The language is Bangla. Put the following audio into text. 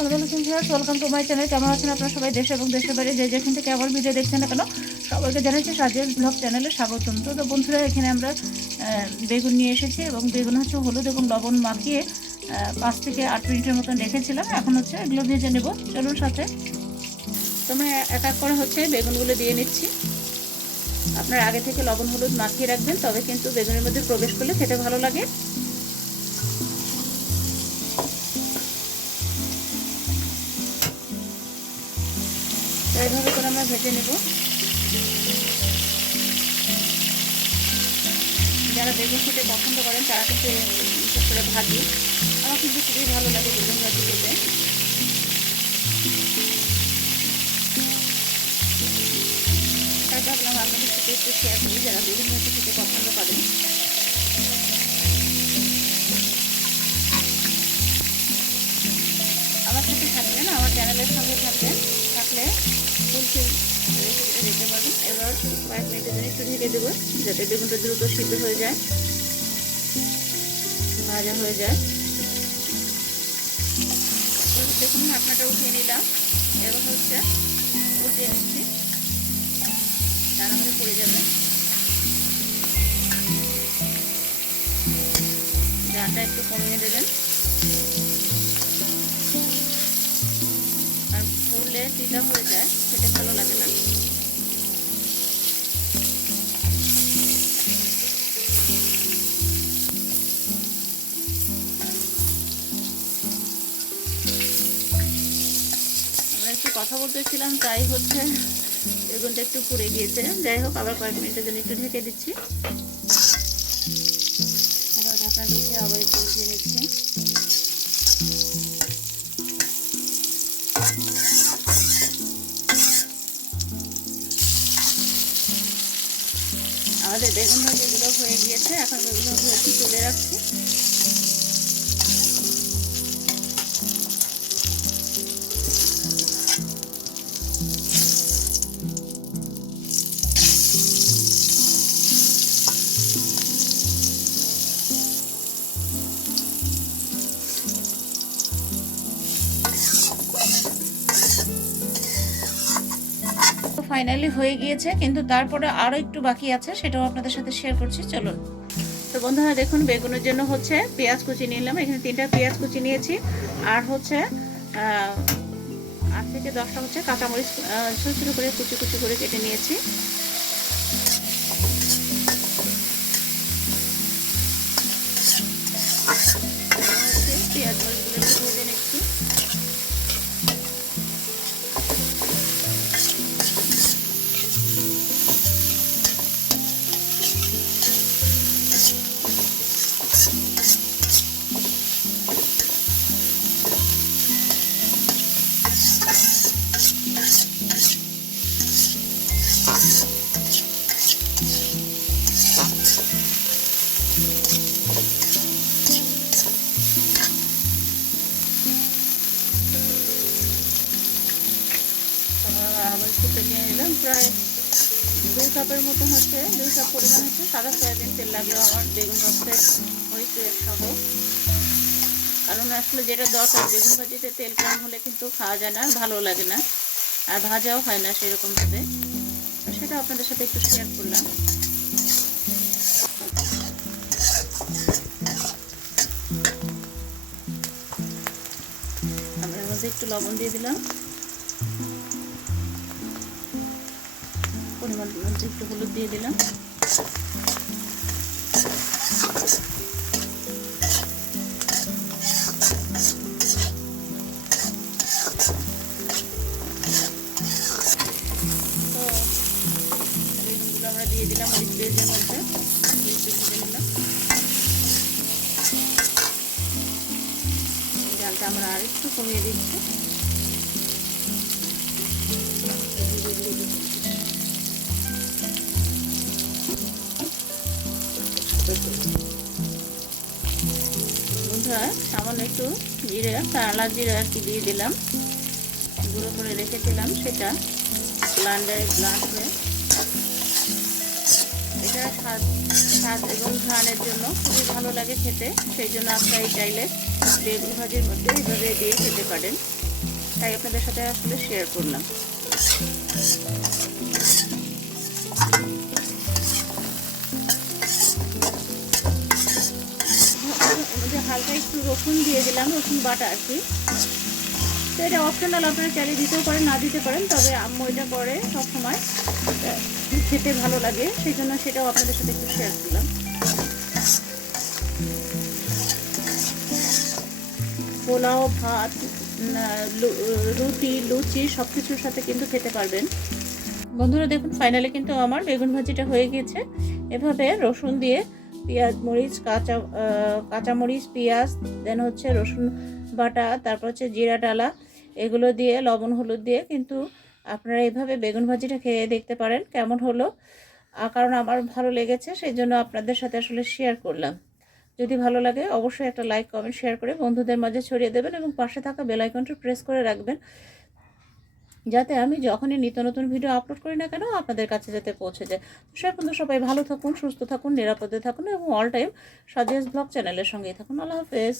ওয়েলকাম টু মাই চ্যানেল কেমন আছেন আপনারা সবাই? দেশে এবং দেশের বাইরে যে যেখান থেকে আমার ভিডিও দেখছেন না কেন, সবাইকে জানাচ্ছি সাজিয়াস ব্লগ চ্যানেলে স্বাগতম। তো বন্ধুরা, এখানে আমরা বেগুন নিয়ে এসেছি এবং বেগুন হচ্ছে হলুদ এবং লবণ মাখিয়ে পাঁচ থেকে আট মিনিটের মতন রেখেছিলাম। এখন হচ্ছে এগুলো ভেজে নেব। চলুন সাথে। তোমরা এক এক করে হচ্ছে বেগুনগুলো দিয়ে নিচ্ছি। আপনার আগে থেকে লবণ হলুদ মাখিয়ে রাখবেন, তবে কিন্তু বেগুনের মধ্যে প্রবেশ করলে খেতে ভালো লাগে। এইভাবে করে আমরা ভেজে নেব। যারা বেগুন খেতে পছন্দ করেন, তারা কিন্তু বিশেষ করে ভাজি। আমার কিন্তু খুবই ভালো লাগে বেগুন ভাজি খেতে। তাই ভাবলাম আপনাদের সাথে একটু শেয়ার করি, যারা বেগুন ভাজি খেতে পছন্দ করেন। আমার সাথে থাকবেন, আমার চ্যানেলের সঙ্গে থাকবেন। কয়েক মিনিটের জন্য একটু ঢেকে দেবো, যাতে বেগুনটা দ্রুত সিদ্ধ হয়ে যায়, ভাজা হয়ে যায়। দেখুন, ঢাকনাটা উঠিয়ে নিলাম। এবার হচ্ছে উঠিয়ে নিচ্ছি। রান্না করে পড়ে যাবে। ডালটা একটু কমিয়ে দেবেন। আর ফুলে তিতা হয়ে যায়, খেতে ভালো লাগে না। কথা বলতেছিলাম, তাই হচ্ছে বেগুনটা একটু পুড়ে গিয়েছে। যাই হোক, আবার কয়েক মিনিটের জন্য একটু ঢেকে দিচ্ছি। এবার ঢাকনা ঢেকে আবার একটু উঠিয়ে নিচ্ছি। আমাদের বেগুন ভাজিগুলো হয়ে গিয়েছে, এখন বেগুন ভাজি তুলে রাখছি। ফাইনালি হয়ে গিয়েছে, কিন্তু তারপরে আরও একটু বাকি আছে, সেটাও আপনাদের সাথে শেয়ার করছি, চলুন। তো বন্ধুরা, দেখুন, বেগুনের জন্য হচ্ছে পেঁয়াজ কুচি নিলাম, এখানে তিনটা পেঁয়াজ কুচি নিয়েছি, আর হচ্ছে আট থেকে দশটা হচ্ছে কাঁচামরিচ ছোটো ছোটো করে কুচি কুচি করে কেটে নিয়েছি। পেঁয়াজ মরিচগুলো ভেজে নিচ্ছি। তেল নিয়ে নিলাম প্রায় দুই কাপের মতো হচ্ছে, দুই কাপ পরিমাণ হচ্ছে সাদা সয়াবিন তেল লাগল আমার বেগুন ভাজতে হয়েছে সহ কারণ আসলে যেটা দরকার, বেগুন ভাজিতে তেল কম হলে কিন্তু খাওয়া যায় না ভালো লাগে না, আর ভাজাও হয় না সেরকমভাবে সেটা আপনাদের সাথে একটু শেয়ার করলাম। আমরা মধ্যে একটু লবণ দিয়ে দিলাম। একটু হলুদ দিয়ে দিলাম। দিয়ে দিলাম মরিচ পেঁয়াজের মধ্যে। ডালটা আমরা আর একটু কমিয়ে দিচ্ছি। বন্ধুরা, সামান্য একটু জিরে কালা জিরে আর কি দিয়ে দিলাম। গুঁড়ো করে রেখেছিলাম সেটা ব্লান্ডারে ব্লান্ড হয়ে এটা স্বাদ স্বাদ এবং ঘ্রাণের জন্য খুবই ভালো লাগে খেতে, সেই জন্য আপনারা এই চাইলে বেগুন ভাজির মধ্যে এইভাবে দিয়ে খেতে পারেন। তাই আপনাদের সাথে আসলে শেয়ার করলাম মধ্যে হালকা একটু রসুন দিয়ে দিলাম, রসুন বাটা আর কি। তো এটা অপশনাল আপনারা চাইলে দিতেও পারেন, না দিতে পারেন, তবে আম্মু এটা করে সবসময়। খেতে ভালো লাগে, সেই জন্য সেটাও আপনাদের সাথে একটু শেয়ার করলাম। পোলাও, ভাত রুটি, লুচি সব কিছুর সাথে কিন্তু খেতে পারবেন। বন্ধুরা দেখুন ফাইনালি কিন্তু আমার বেগুন ভাজিটা হয়ে গেছে। এভাবে রসুন দিয়ে পেঁয়াজ, মরিচ, কাঁচা কাঁচামরিচ পেঁয়াজ দেন হচ্ছে রসুন বাটা, তারপর হচ্ছে জিরা ডালা, এগুলো দিয়ে লবণ, হলুদ দিয়ে কিন্তু আপনারা এইভাবে বেগুন ভাজিটা খেয়ে দেখতে পারেন কেমন হলো। কারণ আমার ভালো লেগেছে, সেই জন্য আপনাদের সাথে আসলে শেয়ার করলাম। যদি ভালো লাগে অবশ্যই একটা লাইক কমেন্ট শেয়ার করে বন্ধুদের মাঝে ছড়িয়ে দেবেন এবং পাশে থাকা বেল আইকনটা প্রেস করে রাখবেন। যাতে আমি যখনই নিত্য নতুন ভিডিও আপলোড করি না কেন, আপনাদের কাছে যাতে পৌঁছে যায়। সে পর্যন্ত সবাই ভালো থাকুন, সুস্থ থাকুন, নিরাপদে থাকুন এবং অল টাইম সাজেস ব্লগ চ্যানেলের সঙ্গেই থাকুন। আল্লাহ হাফেজ।